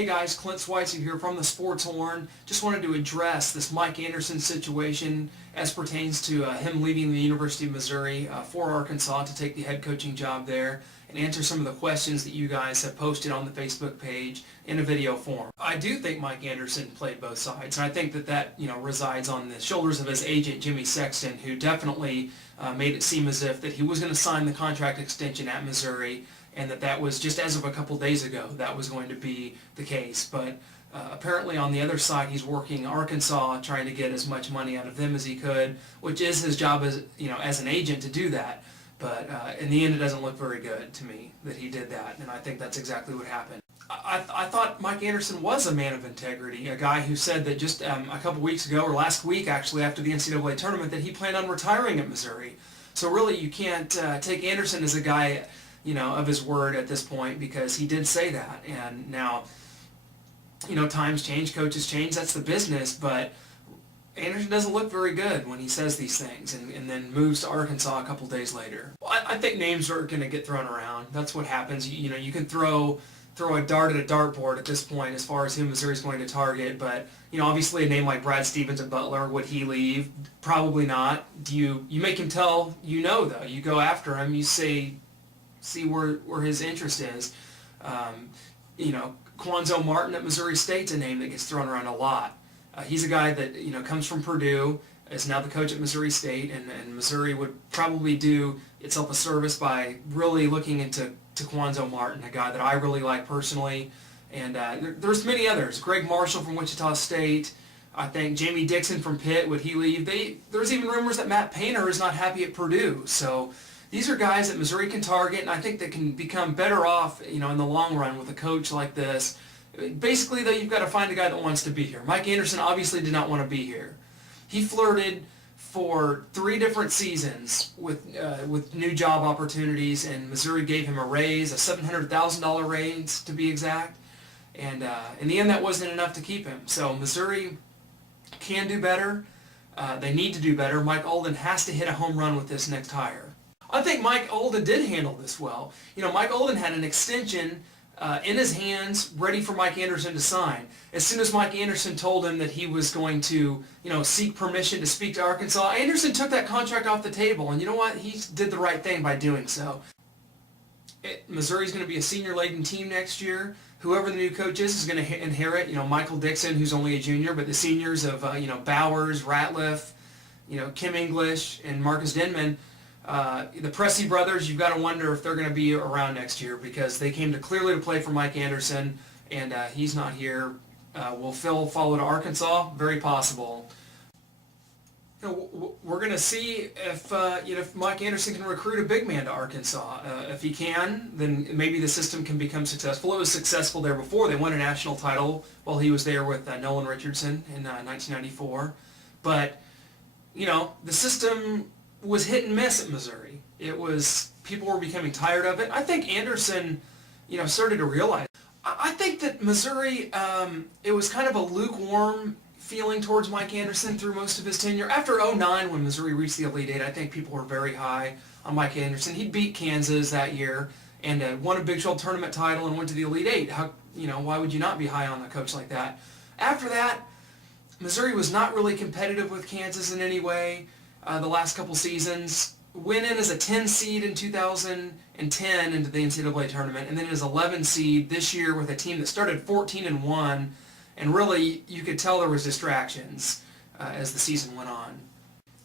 Hey guys, Clint Schweitzer here from the Sports Horn. Just wanted to address this Mike Anderson situation as pertains to him leaving the University of Missouri for Arkansas to take the head coaching job there and answer some of the questions that you guys have posted on the Facebook page in a video form. I do think Mike Anderson played both sides, and I think that resides on the shoulders of his agent, Jimmy Sexton, who definitely made it seem as if that he was going to sign the contract extension at Missouri, and that was just as of a couple days ago that was going to be the case. But apparently on the other side he's working Arkansas, trying to get as much money out of them as he could, which is his job as an agent to do that. But in the end it doesn't look very good to me that he did that, and I think that's exactly what happened. I thought Mike Anderson was a man of integrity, a guy who said that just a couple weeks ago, or last week actually, after the NCAA tournament, that he planned on retiring at Missouri. So really you can't take Anderson as a guy of his word at this point, because he did say that. And now, times change, coaches change, that's the business, but Anderson doesn't look very good when he says these things and then moves to Arkansas a couple days later. I think names are going to get thrown around. That's what happens. You can throw a dart at a dartboard at this point as far as who Missouri's going to target, but obviously a name like Brad Stevens at Butler, would he leave? Probably not. You make him tell though. You go after him, you see where his interest is. Quanzo Martin at Missouri State's a name that gets thrown around a lot. He's a guy that comes from Purdue, is now the coach at Missouri State, and Missouri would probably do itself a service by really looking into Quanzo Martin, a guy that I really like personally. And there's many others. Greg Marshall from Wichita State. I think Jamie Dixon from Pitt, would he leave? There's even rumors that Matt Painter is not happy at Purdue. So these are guys that Missouri can target, and I think they can become better off, in the long run with a coach like this. Basically, though, you've got to find a guy that wants to be here. Mike Anderson obviously did not want to be here. He flirted for 3 different seasons with new job opportunities, and Missouri gave him a raise, a $700,000 raise to be exact. And in the end, that wasn't enough to keep him. So Missouri can do better. They need to do better. Mike Olden has to hit a home run with this next hire. I think Mike Olden did handle this well. Mike Olden had an extension in his hands, ready for Mike Anderson to sign. As soon as Mike Anderson told him that he was going to, seek permission to speak to Arkansas, Anderson took that contract off the table, and you know what? He did the right thing by doing so. Missouri's going to be a senior-laden team next year. Whoever the new coach is going to inherit, Michael Dixon, who's only a junior, but the seniors of, Bowers, Ratliff, Kim English, and Marcus Denman. The Pressey brothers, you've got to wonder if they're going to be around next year, because they came clearly to play for Mike Anderson, and he's not here. Will Phil follow to Arkansas? Very possible. We're going to see if Mike Anderson can recruit a big man to Arkansas. If he can, then maybe the system can become successful. It was successful there before. They won a national title while he was there with Nolan Richardson in 1994. But, the system was hit and miss at Missouri. People were becoming tired of it. I think Anderson, started to realize. I think that Missouri, it was kind of a lukewarm feeling towards Mike Anderson through most of his tenure. After 2009, when Missouri reached the Elite Eight, I think people were very high on Mike Anderson. He beat Kansas that year and won a Big 12 tournament title and went to the Elite Eight. Why would you not be high on a coach like that? After that, Missouri was not really competitive with Kansas in any way. The last couple seasons, went in as a 10 seed in 2010 into the NCAA tournament, and then as 11 seed this year with a team that started 14-1, and really you could tell there was distractions as the season went on.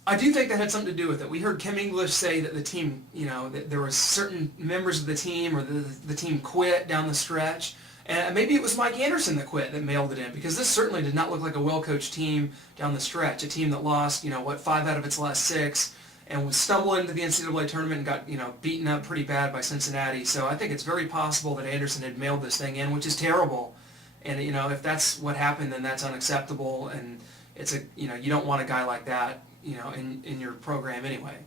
I do think that had something to do with it. We heard Kim English say that the team, that there were certain members of the team, or the team quit down the stretch. And maybe it was Mike Anderson that quit, that mailed it in, because this certainly did not look like a well-coached team down the stretch. A team that lost, 5 out of its last 6, and was stumbled into the NCAA tournament and got, beaten up pretty bad by Cincinnati. So I think it's very possible that Anderson had mailed this thing in, which is terrible. And, if that's what happened, then that's unacceptable, and it's you don't want a guy like that, in your program anyway.